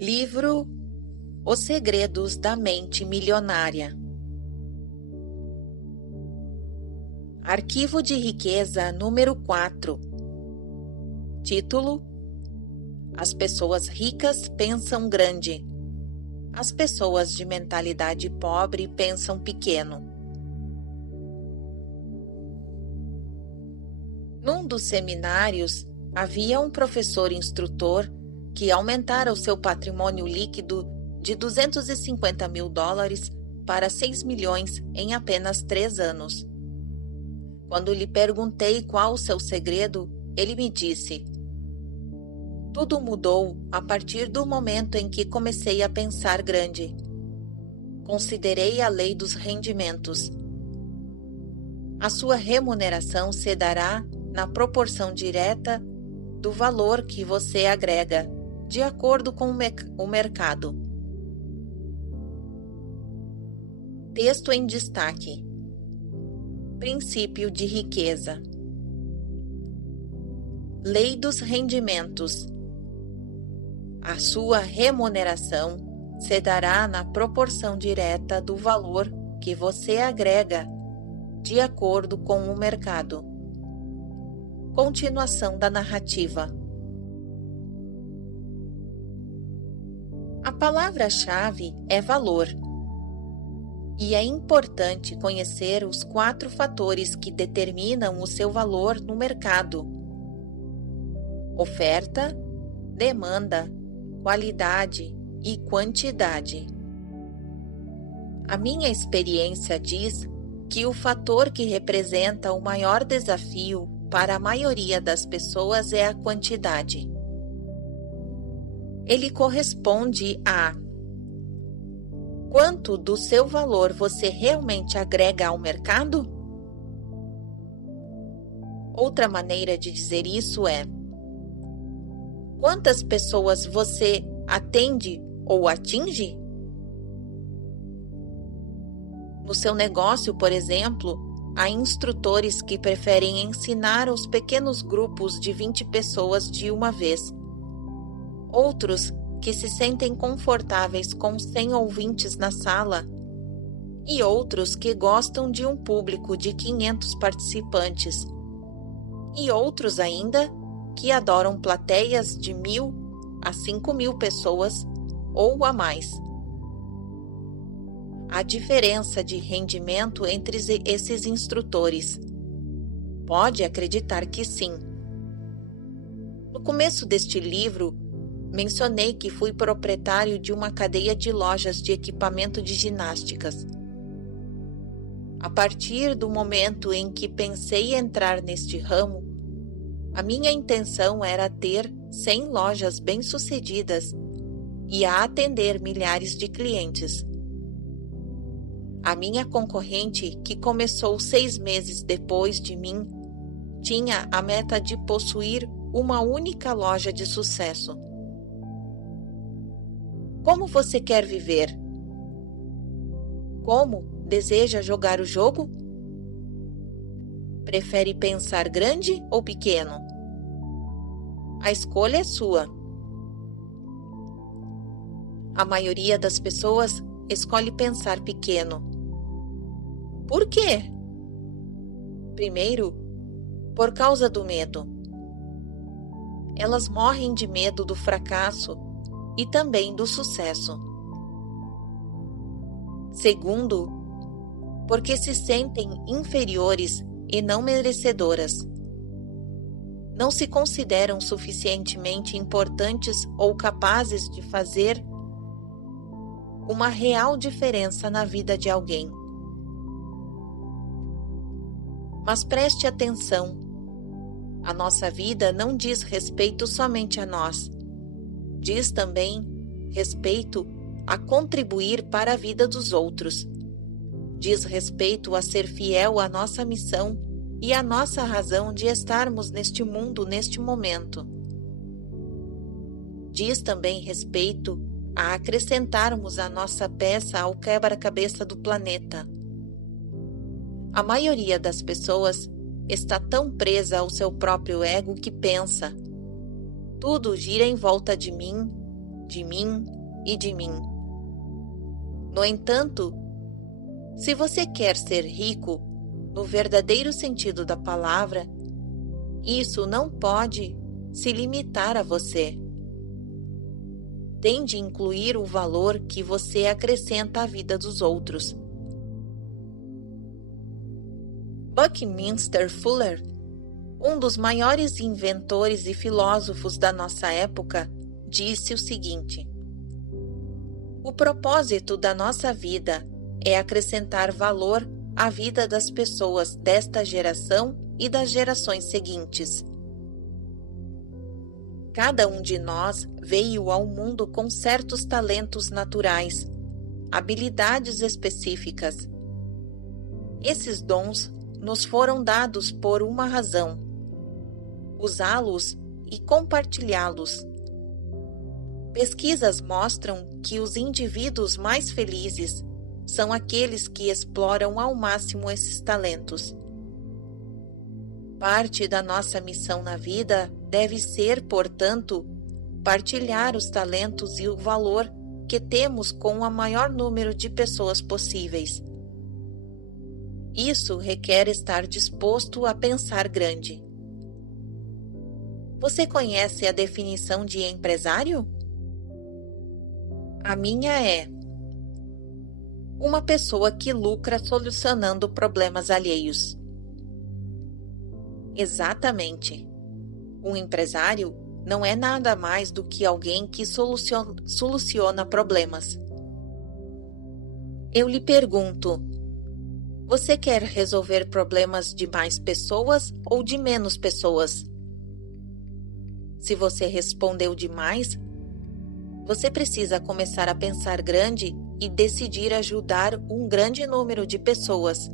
Livro Os Segredos da Mente Milionária. Arquivo de Riqueza número 4. Título: As pessoas ricas pensam grande. As pessoas de mentalidade pobre pensam pequeno. Num dos seminários, havia um professor instrutor que aumentara o seu patrimônio líquido de $250 mil para 6 milhões em apenas 3 anos. Quando lhe perguntei qual o seu segredo, ele me disse: tudo mudou a partir do momento em que comecei a pensar grande. Considerei a lei dos rendimentos. A sua remuneração se dará na proporção direta do valor que você agrega, de acordo com o mercado. Texto em destaque. Princípio de riqueza. Lei dos rendimentos. A sua remuneração se dará na proporção direta do valor que você agrega, de acordo com o mercado. Continuação da narrativa. A palavra-chave é valor. E é importante conhecer os 4 fatores que determinam o seu valor no mercado: oferta, demanda, qualidade e quantidade. A minha experiência diz que o fator que representa o maior desafio para a maioria das pessoas é a quantidade. Ele corresponde a quanto do seu valor você realmente agrega ao mercado? Outra maneira de dizer isso é: quantas pessoas você atende ou atinge? No seu negócio, por exemplo, há instrutores que preferem ensinar os pequenos grupos de 20 pessoas de uma vez. Outros que se sentem confortáveis com 100 ouvintes na sala. E outros que gostam de um público de 500 participantes. E outros ainda que adoram plateias de 1.000 a 5.000 pessoas ou a mais. A diferença de rendimento entre esses instrutores. Pode acreditar que sim. No começo deste livro, mencionei que fui proprietário de uma cadeia de lojas de equipamento de ginásticas. A partir do momento em que pensei entrar neste ramo, a minha intenção era ter 100 lojas bem-sucedidas e a atender milhares de clientes. A minha concorrente, que começou 6 meses depois de mim, tinha a meta de possuir uma única loja de sucesso. Como você quer viver? Como deseja jogar o jogo? Prefere pensar grande ou pequeno? A escolha é sua. A maioria das pessoas escolhe pensar pequeno. Por quê? Primeiro, por causa do medo. Elas morrem de medo do fracasso e também do sucesso. Segundo, porque se sentem inferiores e não merecedoras. Não se consideram suficientemente importantes ou capazes de fazer uma real diferença na vida de alguém. Mas preste atenção, a nossa vida não diz respeito somente a nós. Diz também respeito a contribuir para a vida dos outros. Diz respeito a ser fiel à nossa missão e à nossa razão de estarmos neste mundo neste momento. Diz também respeito a acrescentarmos a nossa peça ao quebra-cabeça do planeta. A maioria das pessoas está tão presa ao seu próprio ego que pensa: tudo gira em volta de mim de mim e de mim. No entanto, se você quer ser rico, no verdadeiro sentido da palavra, isso não pode se limitar a você. Tem de incluir o valor que você acrescenta à vida dos outros. Buckminster Fuller, um dos maiores inventores e filósofos da nossa época, disse o seguinte: o propósito da nossa vida é acrescentar valor à vida das pessoas desta geração e das gerações seguintes. Cada um de nós veio ao mundo com certos talentos naturais, habilidades específicas. Esses dons nos foram dados por uma razão: usá-los e compartilhá-los. Pesquisas mostram que os indivíduos mais felizes são aqueles que exploram ao máximo esses talentos. Parte da nossa missão na vida deve ser, portanto, partilhar os talentos e o valor que temos com o maior número de pessoas possíveis. Isso requer estar disposto a pensar grande. Você conhece a definição de empresário? A minha é: uma pessoa que lucra solucionando problemas alheios. Exatamente. Um empresário não é nada mais do que alguém que soluciona problemas. Eu lhe pergunto: você quer resolver problemas de mais pessoas ou de menos pessoas? Se você respondeu de mais, você precisa começar a pensar grande e decidir ajudar um grande número de pessoas,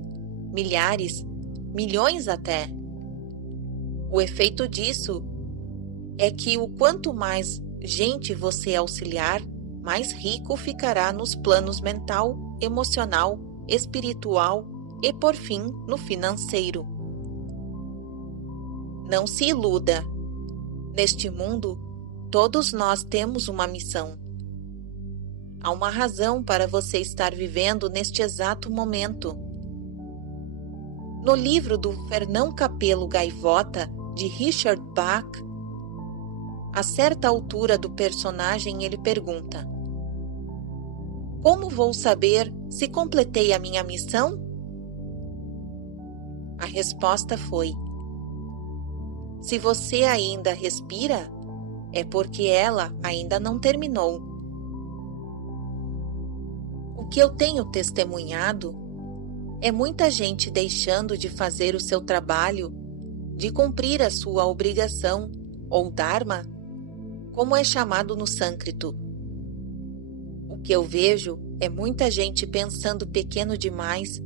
milhares, milhões até. O efeito disso é que o quanto mais gente você auxiliar, mais rico ficará nos planos mental, emocional, espiritual e, por fim, no financeiro. Não se iluda. Neste mundo, todos nós temos uma missão. Há uma razão para você estar vivendo neste exato momento. No livro do Fernão Capelo Gaivota, de Richard Bach, a certa altura do personagem ele pergunta: como vou saber se completei a minha missão? A resposta foi: se você ainda respira, é porque ela ainda não terminou. O que eu tenho testemunhado é muita gente deixando de fazer o seu trabalho, de cumprir a sua obrigação, ou dharma, como é chamado no sânscrito. O que eu vejo é muita gente pensando pequeno demais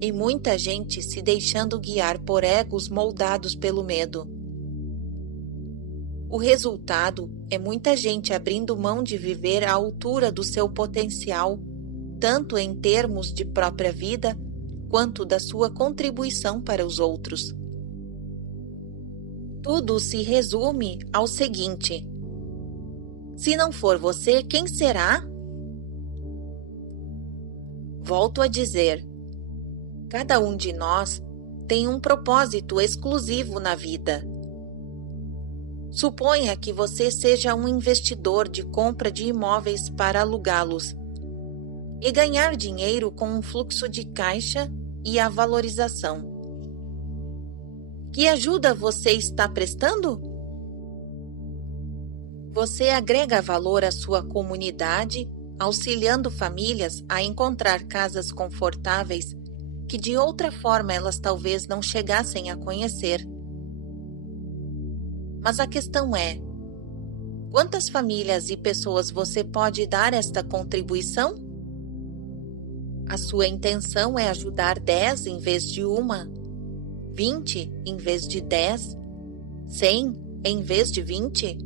e muita gente se deixando guiar por egos moldados pelo medo. O resultado é muita gente abrindo mão de viver à altura do seu potencial, tanto em termos de própria vida, quanto da sua contribuição para os outros. Tudo se resume ao seguinte: se não for você, quem será? Volto a dizer, cada um de nós tem um propósito exclusivo na vida. Suponha que você seja um investidor de compra de imóveis para alugá-los e ganhar dinheiro com o fluxo de caixa e a valorização. Que ajuda você está prestando? Você agrega valor à sua comunidade, auxiliando famílias a encontrar casas confortáveis que de outra forma elas talvez não chegassem a conhecer. Mas a questão é: quantas famílias e pessoas você pode dar esta contribuição? A sua intenção é ajudar 10 em vez de uma, 20 em vez de 10, 100 em vez de 20?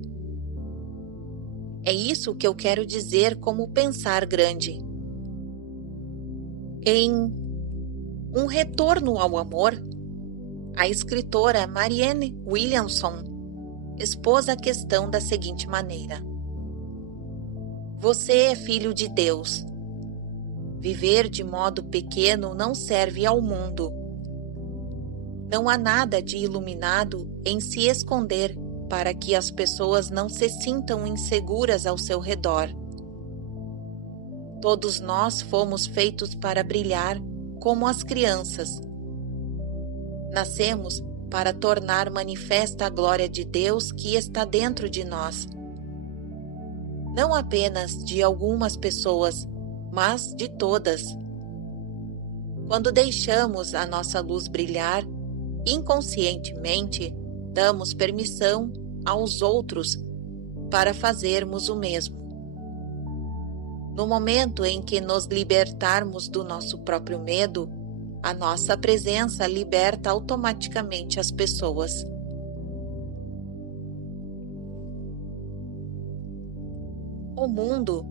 É isso que eu quero dizer como pensar grande. Em Um Retorno ao Amor, a escritora Marianne Williamson expôs a questão da seguinte maneira: Você é filho de Deus. Viver de modo pequeno não serve ao mundo. Não há nada de iluminado em se esconder para que as pessoas não se sintam inseguras ao seu redor. Todos nós fomos feitos para brilhar como as crianças. Nascemos para tornar manifesta a glória de Deus que está dentro de nós. Não apenas de algumas pessoas, mas de todas. Quando deixamos a nossa luz brilhar, inconscientemente, damos permissão aos outros para fazermos o mesmo. No momento em que nos libertarmos do nosso próprio medo, a nossa presença liberta automaticamente as pessoas. O mundo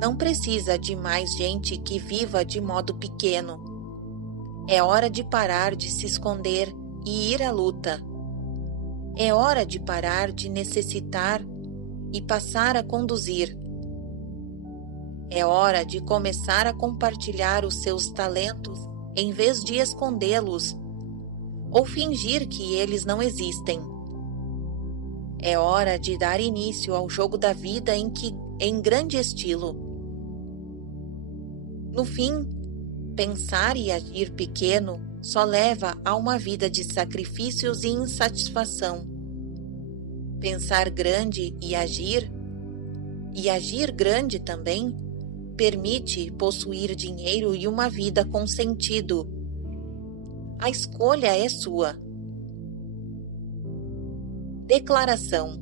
não precisa de mais gente que viva de modo pequeno. É hora de parar de se esconder e ir à luta. É hora de parar de necessitar e passar a conduzir. É hora de começar a compartilhar os seus talentos em vez de escondê-los ou fingir que eles não existem. É hora de dar início ao jogo da vida em grande estilo. No fim, pensar e agir pequeno só leva a uma vida de sacrifícios e insatisfação. Pensar grande e agir grande também, permite possuir dinheiro e uma vida com sentido. A escolha é sua. Declaração: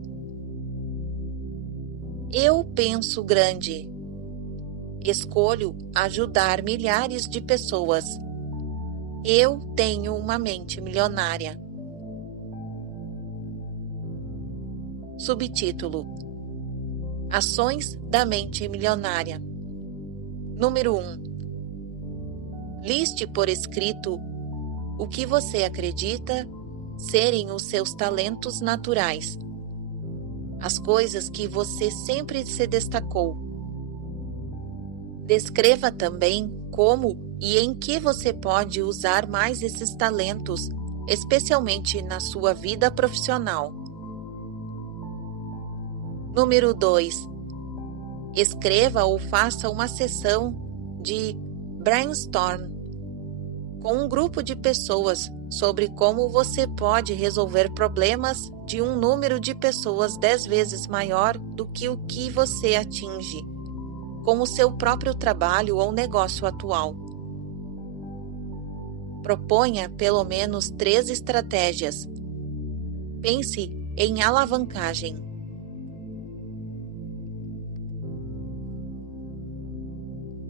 eu penso grande. Escolho ajudar milhares de pessoas. Eu tenho uma mente milionária. Subtítulo: Ações da mente milionária. Número 1. Liste por escrito o que você acredita serem os seus talentos naturais, as coisas que você sempre se destacou. Descreva também como e em que você pode usar mais esses talentos, especialmente na sua vida profissional. Número 2. Escreva ou faça uma sessão de brainstorm com um grupo de pessoas sobre como você pode resolver problemas de um número de pessoas 10 vezes maior do que o que você atinge com o seu próprio trabalho ou negócio atual. Proponha pelo menos 3 estratégias. Pense em alavancagem.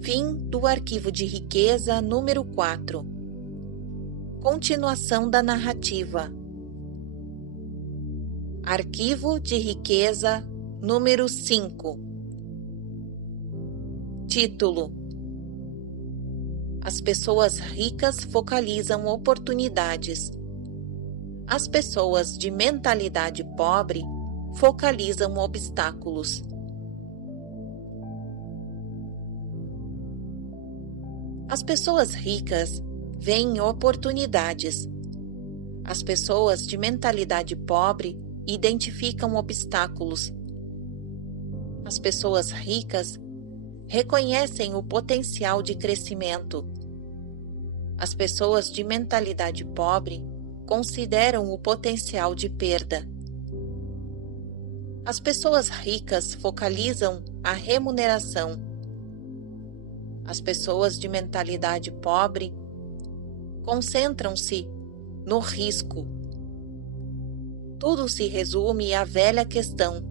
Fim do arquivo de riqueza número 4. Continuação da narrativa. Arquivo de riqueza número 5. Título: As pessoas ricas focalizam oportunidades. As pessoas de mentalidade pobre focalizam obstáculos. As pessoas ricas veem oportunidades. As pessoas de mentalidade pobre identificam obstáculos. As pessoas ricas reconhecem o potencial de crescimento. As pessoas de mentalidade pobre consideram o potencial de perda. As pessoas ricas focalizam a remuneração. As pessoas de mentalidade pobre concentram-se no risco. Tudo se resume à velha questão: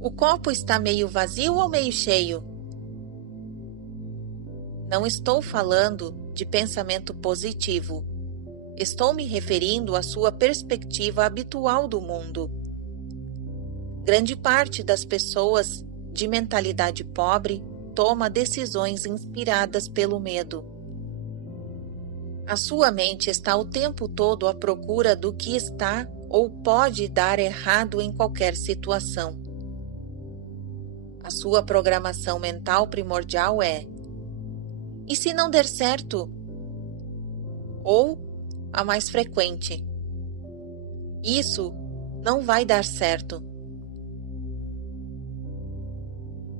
o copo está meio vazio ou meio cheio? Não estou falando de pensamento positivo. Estou me referindo à sua perspectiva habitual do mundo. Grande parte das pessoas de mentalidade pobre toma decisões inspiradas pelo medo. A sua mente está o tempo todo à procura do que está ou pode dar errado em qualquer situação. sua programação mental primordial é: e se não der certo? Ou a mais frequente: isso não vai dar certo.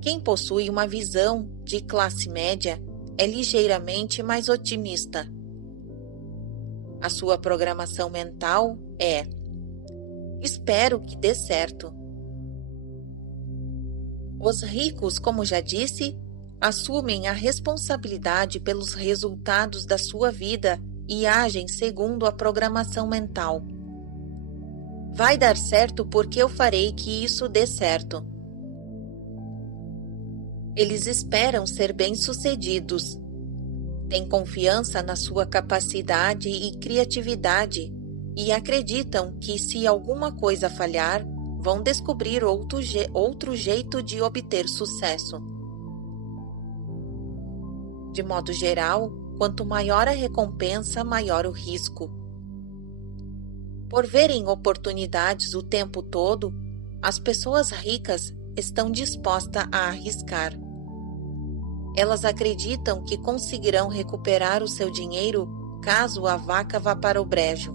Quem possui uma visão de classe média é ligeiramente mais otimista. A sua programação mental é: espero que dê certo. Os ricos, como já disse, assumem a responsabilidade pelos resultados da sua vida e agem segundo a programação mental. Vai dar certo porque eu farei que isso dê certo. Eles esperam ser bem-sucedidos. Têm confiança na sua capacidade e criatividade e acreditam que, se alguma coisa falhar, vão descobrir outro jeito de obter sucesso. De modo geral, quanto maior a recompensa, maior o risco. Por verem oportunidades o tempo todo, as pessoas ricas estão dispostas a arriscar. Elas acreditam que conseguirão recuperar o seu dinheiro caso a vaca vá para o brejo.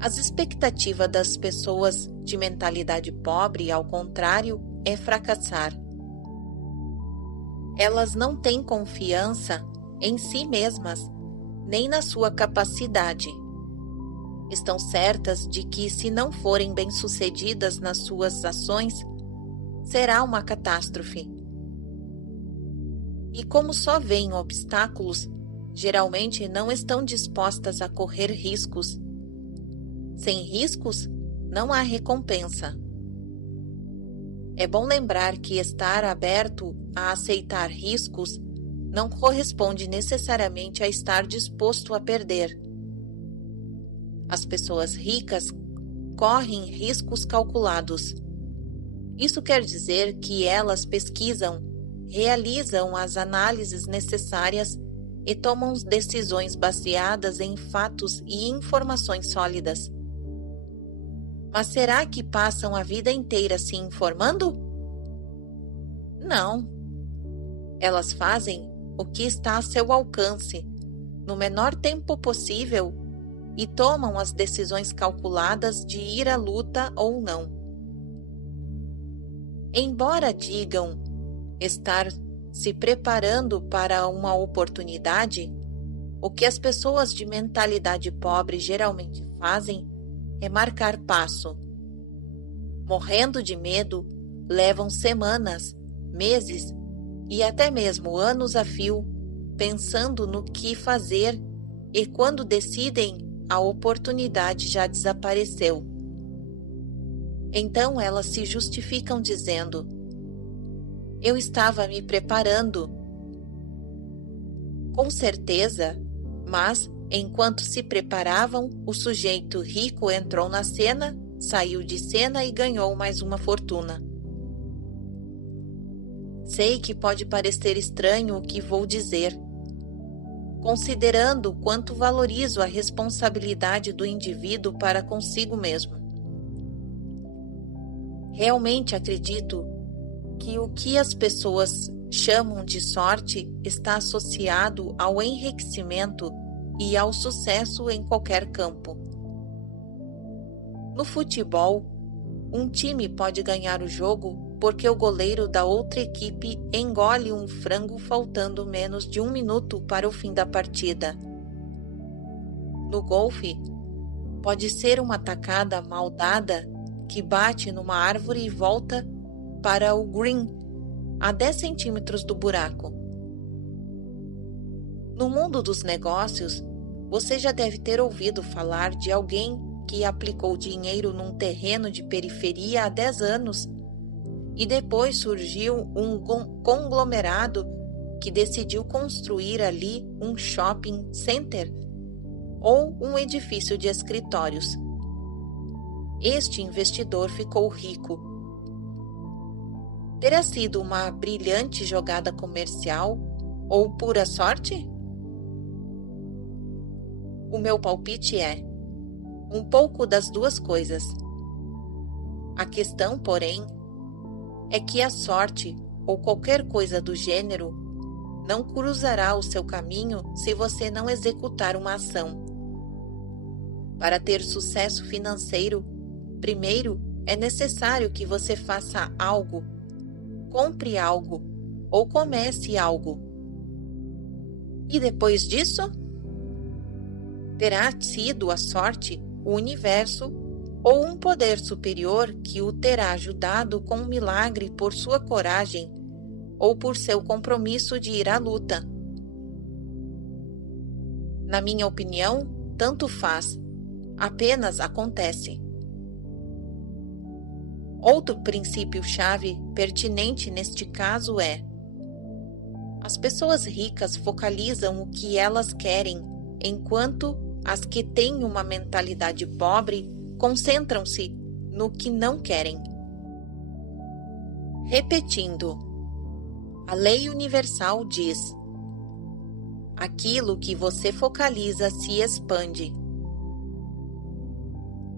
As expectativas das pessoas de mentalidade pobre, ao contrário, é fracassar. Elas não têm confiança em si mesmas, nem na sua capacidade. Estão certas de que, se não forem bem-sucedidas nas suas ações, será uma catástrofe. E como só veem obstáculos, geralmente não estão dispostas a correr riscos. Sem riscos, não há recompensa. É bom lembrar que estar aberto a aceitar riscos não corresponde necessariamente a estar disposto a perder. As pessoas ricas correm riscos calculados. Isso quer dizer que elas pesquisam, realizam as análises necessárias e tomam decisões baseadas em fatos e informações sólidas. Mas será que passam a vida inteira se informando? Não. Elas fazem o que está a seu alcance, no menor tempo possível, e tomam as decisões calculadas de ir à luta ou não. Embora digam estar se preparando para uma oportunidade, o que as pessoas de mentalidade pobre geralmente fazem é marcar passo. Morrendo de medo, levam semanas, meses e até mesmo anos a fio pensando no que fazer, e quando decidem, a oportunidade já desapareceu. Então elas se justificam dizendo: eu estava me preparando. Com certeza, mas enquanto se preparavam, o sujeito rico entrou na cena, saiu de cena e ganhou mais uma fortuna. Sei que pode parecer estranho o que vou dizer, considerando quanto valorizo a responsabilidade do indivíduo para consigo mesmo. Realmente acredito que o que as pessoas chamam de sorte está associado ao enriquecimento e ao sucesso em qualquer campo. No futebol, um time pode ganhar o jogo porque o goleiro da outra equipe engole um frango faltando menos de 1 minuto para o fim da partida. No golfe, pode ser uma tacada mal dada que bate numa árvore e volta para o green, a 10 centímetros do buraco. No mundo dos negócios, você já deve ter ouvido falar de alguém que aplicou dinheiro num terreno de periferia há 10 anos e depois surgiu um conglomerado que decidiu construir ali um shopping center ou um edifício de escritórios. Este investidor ficou rico. Terá sido uma brilhante jogada comercial ou pura sorte? O meu palpite é um pouco das duas coisas. A questão, porém, é que a sorte, ou qualquer coisa do gênero, não cruzará o seu caminho se você não executar uma ação. Para ter sucesso financeiro, primeiro é necessário que você faça algo, compre algo ou comece algo. E depois disso, terá sido a sorte, o universo ou um poder superior que o terá ajudado com um milagre por sua coragem ou por seu compromisso de ir à luta. Na minha opinião, tanto faz, apenas acontece. Outro princípio-chave pertinente neste caso é: as pessoas ricas focalizam o que elas querem, enquanto as que têm uma mentalidade pobre concentram-se no que não querem. Repetindo, a lei universal diz: aquilo que você focaliza se expande.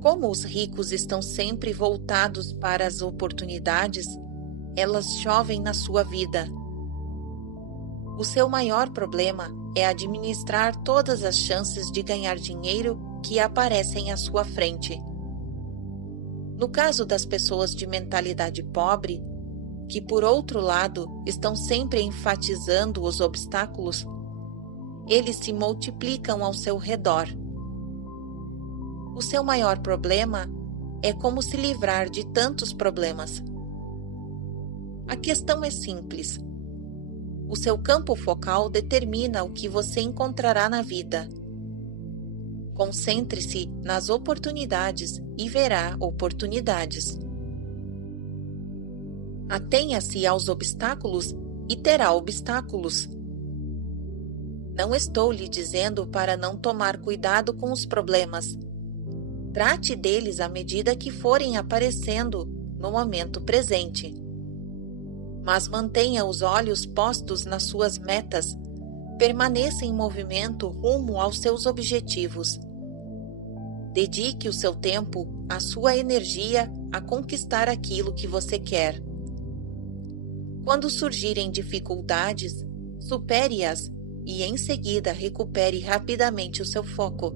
Como os ricos estão sempre voltados para as oportunidades, elas chovem na sua vida. O seu maior problema é administrar todas as chances de ganhar dinheiro que aparecem à sua frente. No caso das pessoas de mentalidade pobre, que por outro lado estão sempre enfatizando os obstáculos, eles se multiplicam ao seu redor. O seu maior problema é como se livrar de tantos problemas. A questão é simples. O seu campo focal determina o que você encontrará na vida. Concentre-se nas oportunidades e verá oportunidades. Atenha-se aos obstáculos e terá obstáculos. Não estou lhe dizendo para não tomar cuidado com os problemas. Trate deles à medida que forem aparecendo no momento presente. Mas mantenha os olhos postos nas suas metas, permaneça em movimento rumo aos seus objetivos. Dedique o seu tempo, a sua energia a conquistar aquilo que você quer. Quando surgirem dificuldades, supere-as e em seguida recupere rapidamente o seu foco.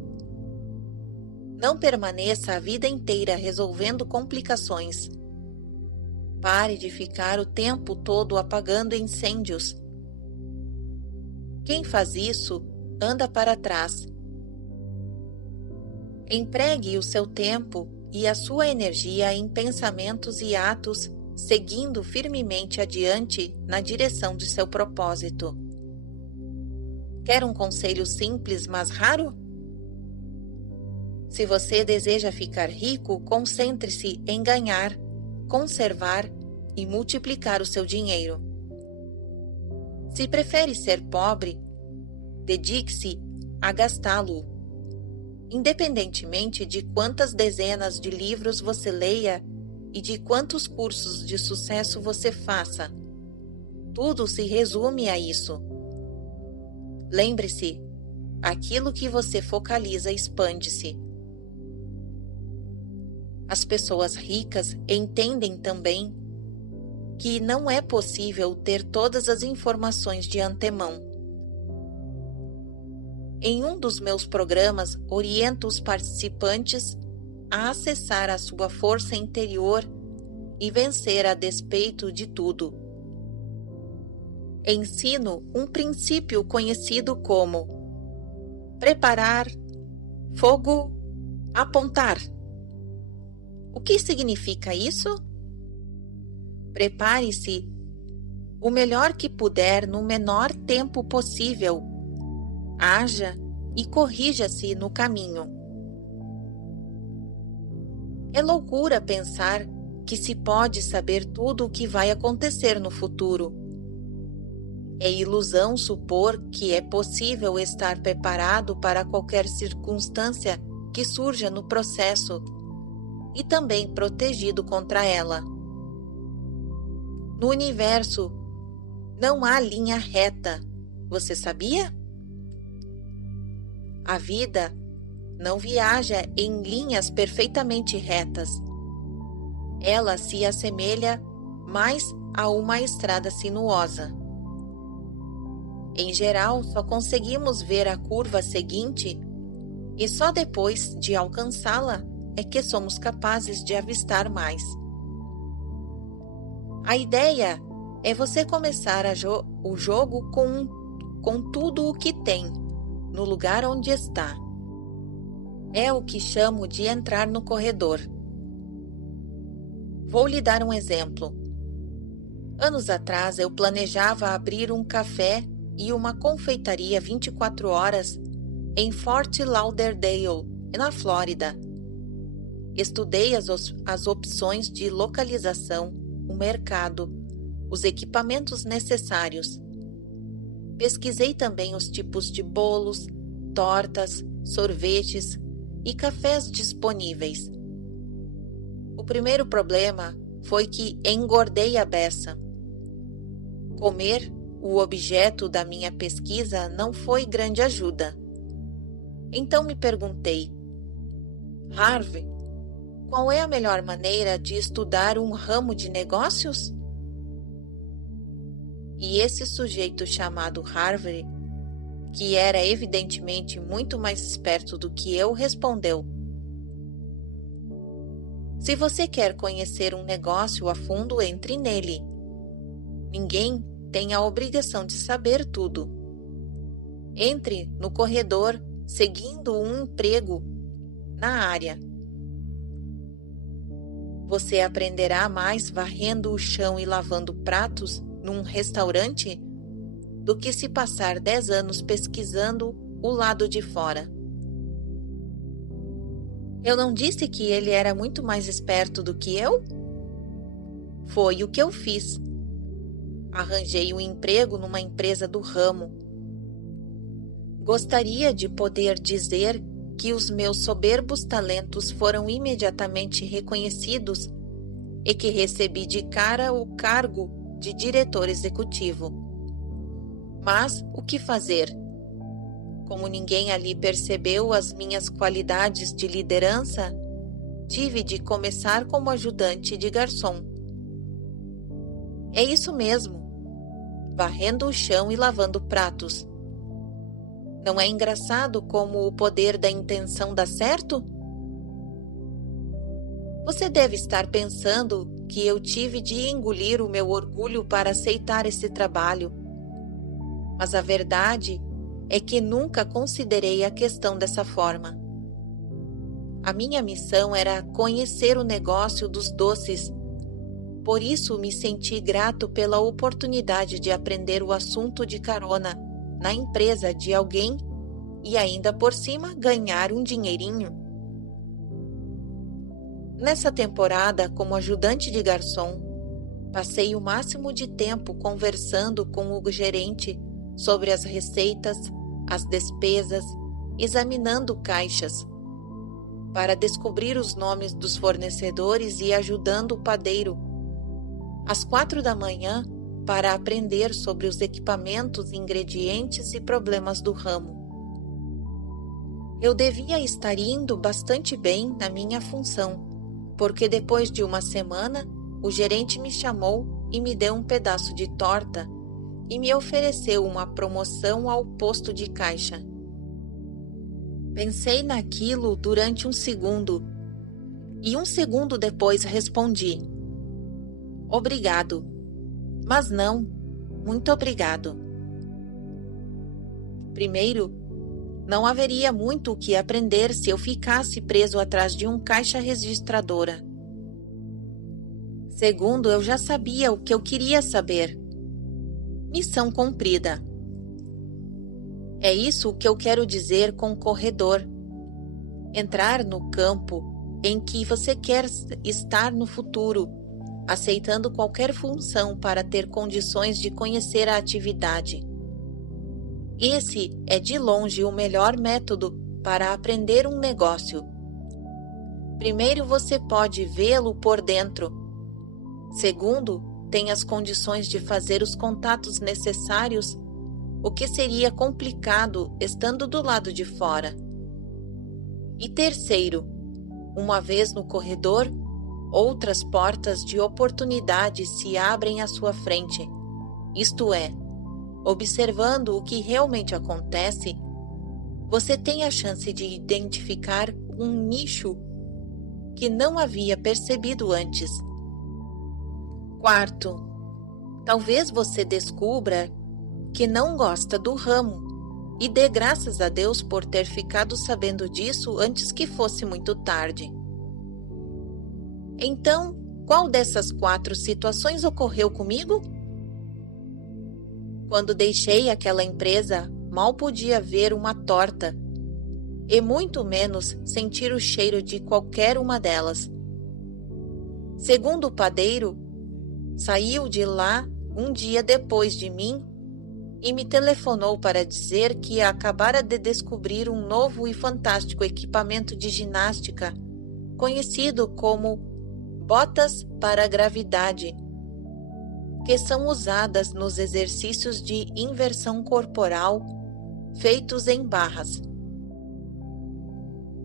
Não permaneça a vida inteira resolvendo complicações. Pare de ficar o tempo todo apagando incêndios. Quem faz isso anda para trás. Empregue o seu tempo e a sua energia em pensamentos e atos, seguindo firmemente adiante na direção de seu propósito. Quer um conselho simples, mas raro? Se você deseja ficar rico, concentre-se em ganhar, conservar e multiplicar o seu dinheiro. Se prefere ser pobre, dedique-se a gastá-lo. Independentemente de quantas dezenas de livros você leia e de quantos cursos de sucesso você faça, tudo se resume a isso. Lembre-se, aquilo que você focaliza expande-se. As pessoas ricas entendem também que não é possível ter todas as informações de antemão. Em um dos meus programas, oriento os participantes a acessar a sua força interior e vencer a despeito de tudo. Ensino um princípio conhecido como preparar, fogo, apontar. O que significa isso? Prepare-se o melhor que puder no menor tempo possível. Haja e corrija-se no caminho. É loucura pensar que se pode saber tudo o que vai acontecer no futuro. É ilusão supor que é possível estar preparado para qualquer circunstância que surja no processo e também protegido contra ela. No universo, não há linha reta, você sabia? A vida não viaja em linhas perfeitamente retas. Ela se assemelha mais a uma estrada sinuosa. Em geral, só conseguimos ver a curva seguinte e só depois de alcançá-la é que somos capazes de avistar mais. A ideia é você começar o jogo com tudo o que tem, no lugar onde está. É o que chamo de entrar no corredor. Vou lhe dar um exemplo. Anos atrás, eu planejava abrir um café e uma confeitaria 24 horas em Fort Lauderdale, na Flórida. Estudei as opções de localização, o mercado, os equipamentos necessários. Pesquisei também os tipos de bolos, tortas, sorvetes e cafés disponíveis. O primeiro problema foi que engordei a beça. Comer o objeto da minha pesquisa não foi grande ajuda. Então me perguntei: Harvey, qual é a melhor maneira de estudar um ramo de negócios? E esse sujeito chamado Harvey, que era evidentemente muito mais esperto do que eu, respondeu: se você quer conhecer um negócio a fundo, entre nele. Ninguém tem a obrigação de saber tudo. Entre no corredor seguindo um emprego na área. Você aprenderá mais varrendo o chão e lavando pratos num restaurante do que se passar 10 anos pesquisando o lado de fora. Eu não disse que ele era muito mais esperto do que eu? Foi o que eu fiz. Arranjei um emprego numa empresa do ramo. Gostaria de poder dizer que os meus soberbos talentos foram imediatamente reconhecidos e que recebi de cara o cargo de diretor executivo. Mas o que fazer? Como ninguém ali percebeu as minhas qualidades de liderança, tive de começar como ajudante de garçom. É isso mesmo, varrendo o chão e lavando pratos. Não é engraçado como o poder da intenção dá certo? Você deve estar pensando que eu tive de engolir o meu orgulho para aceitar esse trabalho. Mas a verdade é que nunca considerei a questão dessa forma. A minha missão era conhecer o negócio dos doces. Por isso me senti grato pela oportunidade de aprender o assunto de carona na empresa de alguém e ainda por cima ganhar um dinheirinho. Nessa temporada, como ajudante de garçom, passei o máximo de tempo conversando com o gerente sobre as receitas, as despesas, examinando caixas, para descobrir os nomes dos fornecedores e ajudando o padeiro, às 4 da manhã, para aprender sobre os equipamentos, ingredientes e problemas do ramo. Eu devia estar indo bastante bem na minha função, porque depois de uma semana, o gerente me chamou e me deu um pedaço de torta e me ofereceu uma promoção ao posto de caixa. Pensei naquilo durante um segundo, e um segundo depois respondi: obrigado, mas não, muito obrigado. Primeiro, não haveria muito o que aprender se eu ficasse preso atrás de um caixa registradora. Segundo, eu já sabia o que eu queria saber. Missão cumprida. É isso que eu quero dizer com corredor. Entrar no campo em que você quer estar no futuro, aceitando qualquer função para ter condições de conhecer a atividade. Esse é de longe o melhor método para aprender um negócio. Primeiro, você pode vê-lo por dentro. Segundo, tem as condições de fazer os contatos necessários, o que seria complicado estando do lado de fora. E terceiro, uma vez no corredor, outras portas de oportunidade se abrem à sua frente. Isto é, observando o que realmente acontece, você tem a chance de identificar um nicho que não havia percebido antes. Quarto, talvez você descubra que não gosta do ramo e dê graças a Deus por ter ficado sabendo disso antes que fosse muito tarde. Então, qual dessas 4 situações ocorreu comigo? Quando deixei aquela empresa, mal podia ver uma torta e muito menos sentir o cheiro de qualquer uma delas. Segundo o padeiro, saiu de lá um dia depois de mim e me telefonou para dizer que acabara de descobrir um novo e fantástico equipamento de ginástica, conhecido como botas para gravidade, que são usadas nos exercícios de inversão corporal feitos em barras.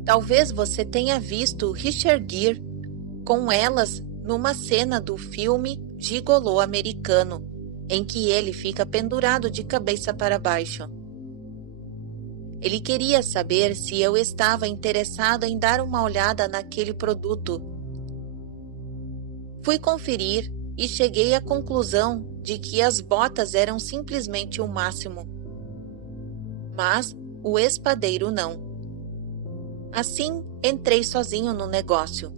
Talvez você tenha visto Richard Gere com elas numa cena do filme Gigolô americano, em que ele fica pendurado de cabeça para baixo. Ele queria saber se eu estava interessado em dar uma olhada naquele produto. Fui conferir e cheguei à conclusão de que as botas eram simplesmente o máximo. Mas o ex-padeiro não. Assim, entrei sozinho no negócio.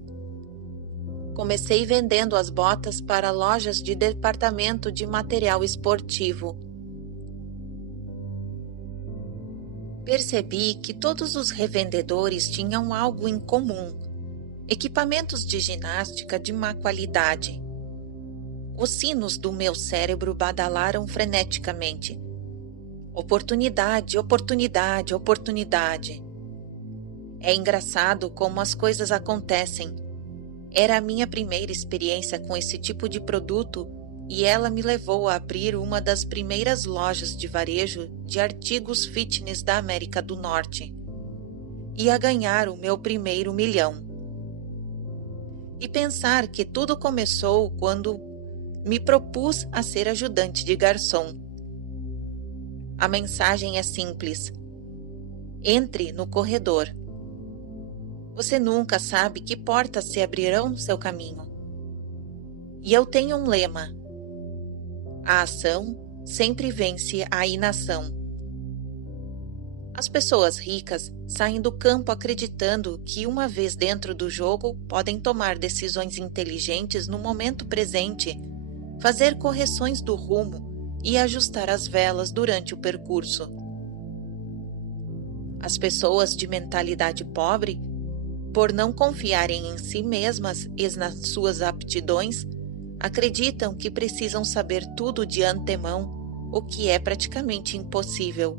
Comecei vendendo as botas para lojas de departamento de material esportivo. Percebi que todos os revendedores tinham algo em comum: equipamentos de ginástica de má qualidade. Os sinos do meu cérebro badalaram freneticamente. Oportunidade, oportunidade, oportunidade. É engraçado como as coisas acontecem. Era a minha primeira experiência com esse tipo de produto e ela me levou a abrir uma das primeiras lojas de varejo de artigos fitness da América do Norte e a ganhar o meu primeiro $1 milhão. E pensar que tudo começou quando me propus a ser ajudante de garçom. A mensagem é simples: entre no corredor. Você nunca sabe que portas se abrirão no seu caminho. E eu tenho um lema: a ação sempre vence a inação. As pessoas ricas saem do campo acreditando que, uma vez dentro do jogo, podem tomar decisões inteligentes no momento presente, fazer correções do rumo e ajustar as velas durante o percurso. As pessoas de mentalidade pobre, por não confiarem em si mesmas e nas suas aptidões, acreditam que precisam saber tudo de antemão, o que é praticamente impossível.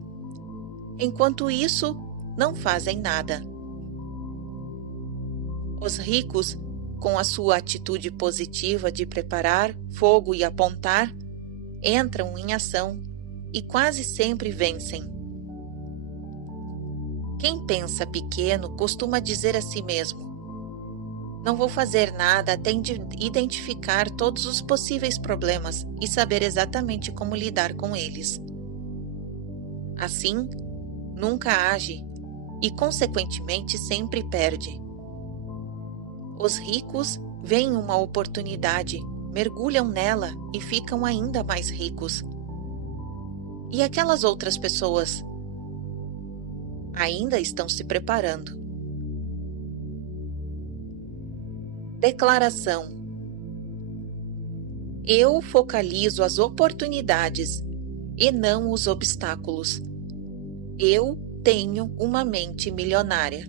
Enquanto isso, não fazem nada. Os ricos, com a sua atitude positiva de preparar fogo e apontar, entram em ação e quase sempre vencem. Quem pensa pequeno costuma dizer a si mesmo: não vou fazer nada até identificar todos os possíveis problemas e saber exatamente como lidar com eles. Assim, nunca age e, consequentemente, sempre perde. Os ricos veem uma oportunidade, mergulham nela e ficam ainda mais ricos. E aquelas outras pessoas ainda estão se preparando. Declaração: eu focalizo as oportunidades e não os obstáculos. Eu tenho uma mente milionária.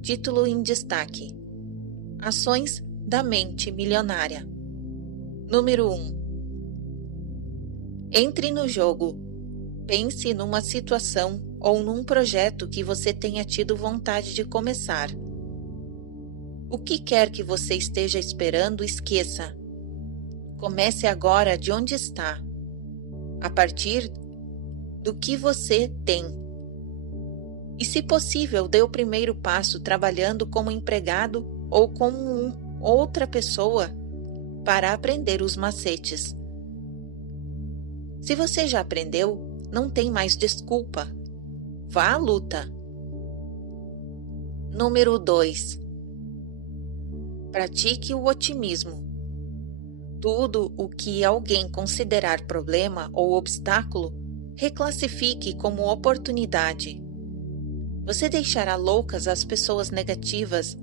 Título em destaque: Ações da mente milionária. Número 1. Entre no jogo. Pense numa situação ou num projeto que você tenha tido vontade de começar. O que quer que você esteja esperando, esqueça. Comece agora de onde está, a partir do que você tem. E, se possível, dê o primeiro passo trabalhando como empregado ou como outra pessoa para aprender os macetes. Se você já aprendeu, não tem mais desculpa. Vá à luta. Número 2. Pratique o otimismo. Tudo o que alguém considerar problema ou obstáculo, reclassifique como oportunidade. Você deixará loucas as pessoas negativas,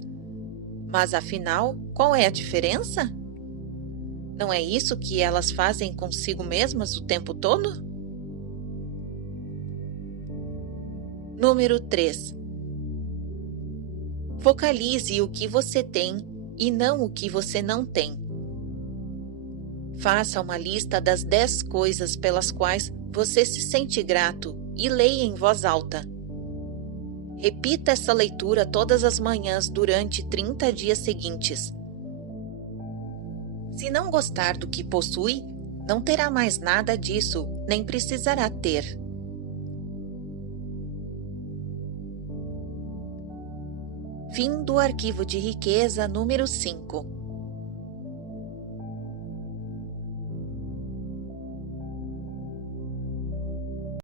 mas afinal, qual é a diferença? Não é isso que elas fazem consigo mesmas o tempo todo? Número 3. Focalize o que você tem e não o que você não tem. Faça uma lista das 10 coisas pelas quais você se sente grato e leia em voz alta. Repita essa leitura todas as manhãs durante 30 dias seguintes. Se não gostar do que possui, não terá mais nada disso, nem precisará ter. Fim do arquivo de riqueza número 5.